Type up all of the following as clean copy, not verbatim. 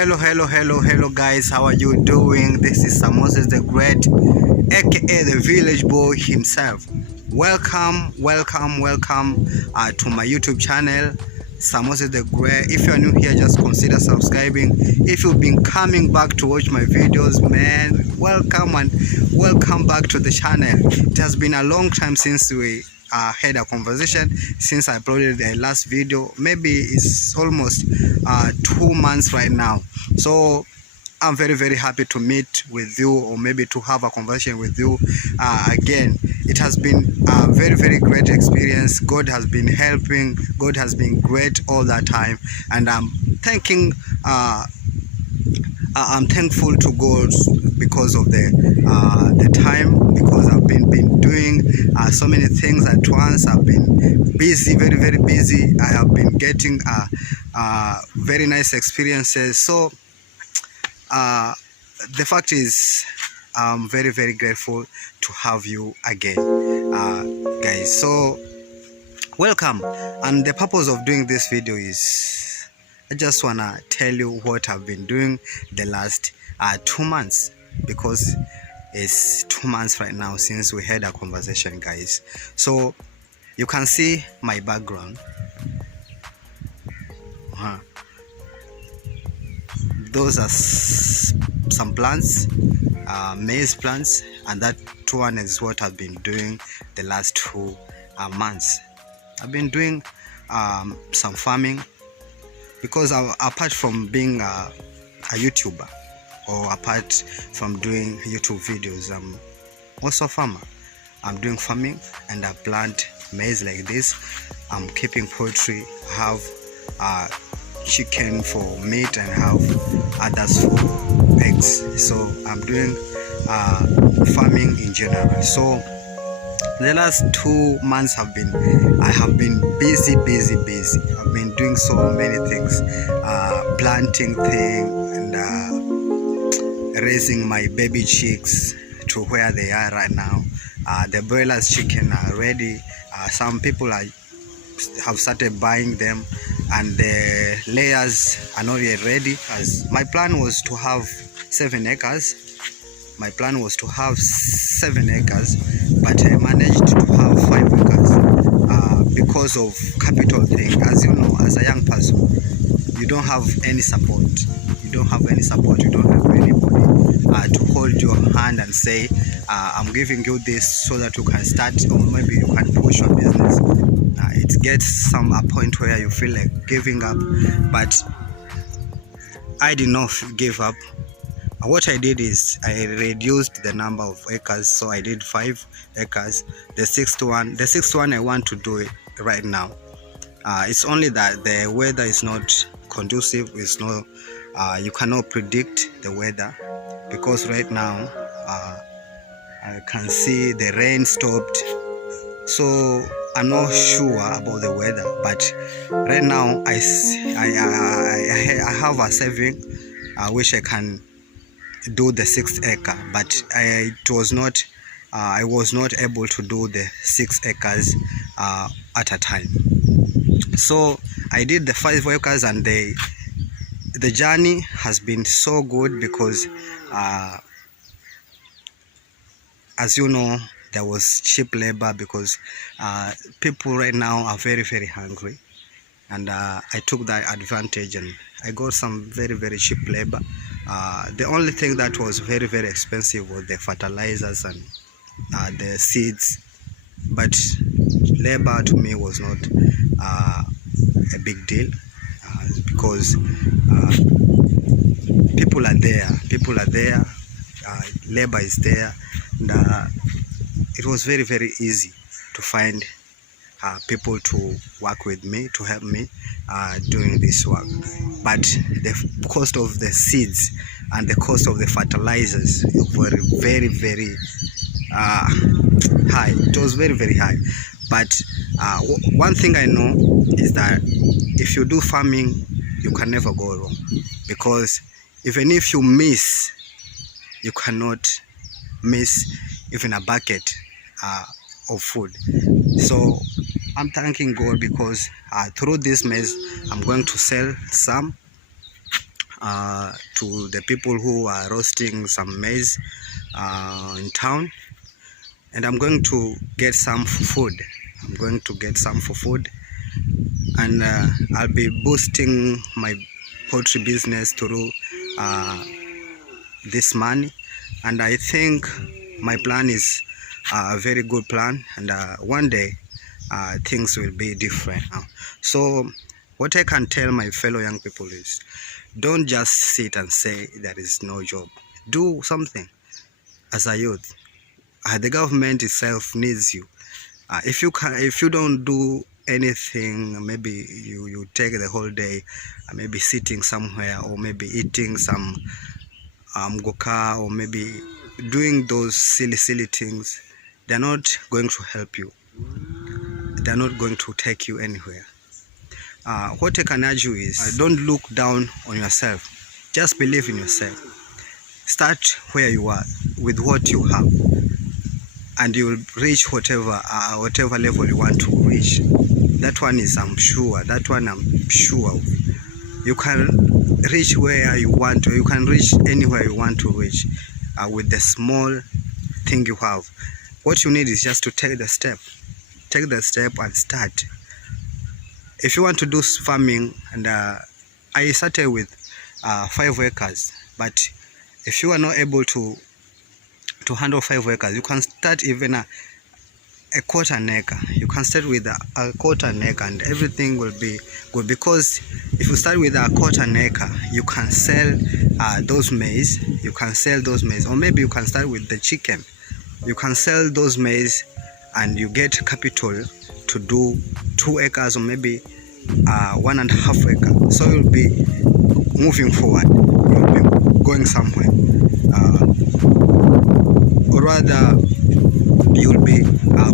Hello guys, how are you doing? This is Moses the Great, aka the village boy himself. Welcome to my YouTube channel, Moses the Great. If you are new here, just consider subscribing. If you've been coming back to watch my videos, man, welcome back to the channel. It has been a long time since we had a conversation, since I uploaded the last video. Maybe it's almost 2 months right now. So I'm very happy to meet with you, or maybe to have a conversation with you again. It has been a very great experience. God has been helping. God has been great all that time, and I'm thankful to God because of the time, because I've been doing so many things at once. I've been busy, very busy. I have been getting very nice experiences. So the fact is, I'm very grateful to have you again, guys. So welcome. And the purpose of doing this video is, I just wanna tell you what I've been doing the last 2 months, because it's 2 months right now since we had a conversation, guys. So you can see my background. Those are some plants, maize plants, and that one is what I've been doing the last 2 months. I've been doing some farming, because apart from being a YouTuber, or apart from doing YouTube videos, I'm also a farmer. I'm doing farming, and I plant maize like this. I'm keeping poultry. I have chicken for meat, and have others for eggs. So I'm doing farming in general. So the last 2 months I have been busy. I've been doing so many things, planting things, and raising my baby chicks to where they are right now. The broilers chicken are ready. Some people have started buying them, and the layers are not yet ready. As my plan was to have 7 acres. My plan was to have 7 acres, but I managed to have 5 acres because of capital thing. As you know, as a young person, you don't have any support. You don't have anybody to hold your hand and say, I'm giving you this so that you can start, or maybe you can push your business. It gets a point where you feel like giving up, but I did not give up. What I did is I reduced the number of acres, so I did 5 acres. The sixth one I want to do it right now. It's only that the weather is not conducive. It's not, you cannot predict the weather, because right now I can see the rain stopped. So I'm not sure about the weather, but right now I have a saving which I can do the 6th acre, but I was not able to do the 6 acres at a time. So I did the 5 acres, and the journey has been so good, because as you know, there was cheap labor, because people right now are very hungry, and I took that advantage, and I got some very cheap labor. The only thing that was very expensive was the fertilizers and the seeds, but labor to me was not a big deal, because people are there, labor is there, and it was very easy to find people to work with me, to help me doing this work. But the cost of the seeds and the cost of the fertilizers were very high. It was very high. But one thing I know is that if you do farming, you can never go wrong, because even if you miss, you cannot miss even a bucket of food. So I'm thanking God, because through this maize I'm going to sell some, to the people who are roasting some maize in town, and I'm going to get some for food. I'm going to get some for food, and I'll be boosting my poultry business through this money. And I think my plan is a very good plan, and one day things will be different now. So what I can tell my fellow young people is, don't just sit and say there is no job. Do something as a youth. The government itself needs you. If you don't do anything, maybe you take the whole day, maybe sitting somewhere, or maybe eating some goka, or maybe doing those silly things, they're not going to help you. They're not going to take you anywhere. What I can urge you is, don't look down on yourself. Just believe in yourself. Start where you are with what you have, and you will reach whatever level you want to reach. That one is, I'm sure. That one I'm sure of. You can reach where you want to. You can reach anywhere you want to reach with the small thing you have. What you need is just to take the step. Take the step and start. If you want to do farming, and I started with 5 acres, but if you are not able to handle 5 acres, you can start even a quarter an acre. You can start with a quarter an acre, and everything will be good, because if you start with a quarter an acre, you can sell those maize. You can sell those maize, or maybe you can start with the chicken. You can sell those maize, and you get capital to do 2 acres, or maybe 1.5 acres. So you'll be moving forward. You'll be going somewhere, or rather, you'll be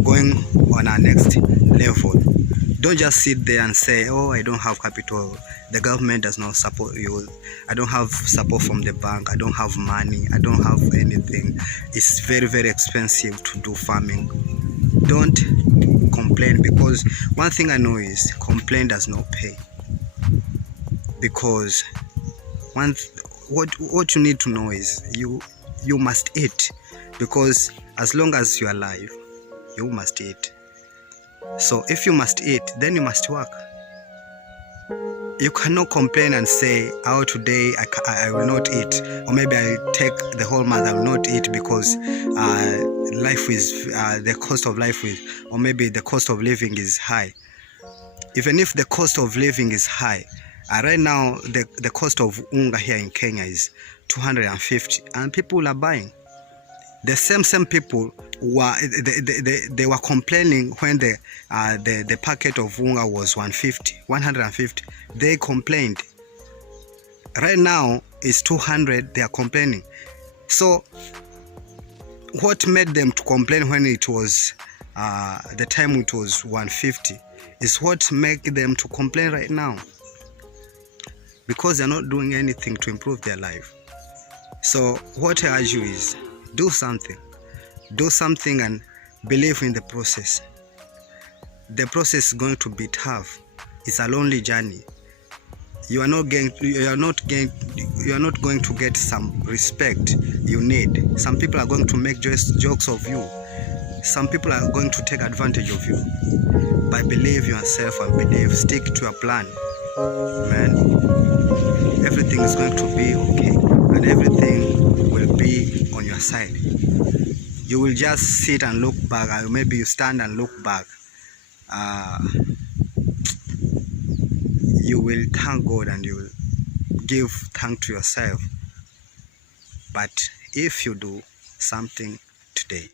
going on our next level. Don't just sit there and say, oh, I don't have capital, the government does not support you, I don't have support from the bank, I don't have money, I don't have anything, it's very expensive to do farming. Don't complain, because one thing I know is, complaint does not pay. Because what you need to know is, you must eat, because as long as you are alive, you must eat. So if you must eat, then you must work. You cannot complain and say, oh, today I will not eat, or maybe I'll take the whole month, I will not eat, because life is the cost of life is, or maybe the cost of living is high. Even if the cost of living is high, right now the cost of unga here in Kenya is 250, and people are buying. The same people they were complaining when the packet of unga was 150. They complained. Right now it's 200. They are complaining. So what made them to complain when it was the time it was 150 is what make them to complain right now, because they're not doing anything to improve their life. So what I urge you is, do something and believe in the process. The process is going to be tough. It's a lonely journey. You are not going to get some respect you need. Some people are going to make jokes of you. Some people are going to take advantage of you. But believe yourself and stick to a plan, man. Everything is going to be okay, and everything will be on your side. You will just sit and look back, or maybe you stand and look back. You will thank God, and you will give thanks to yourself. But if you do something today,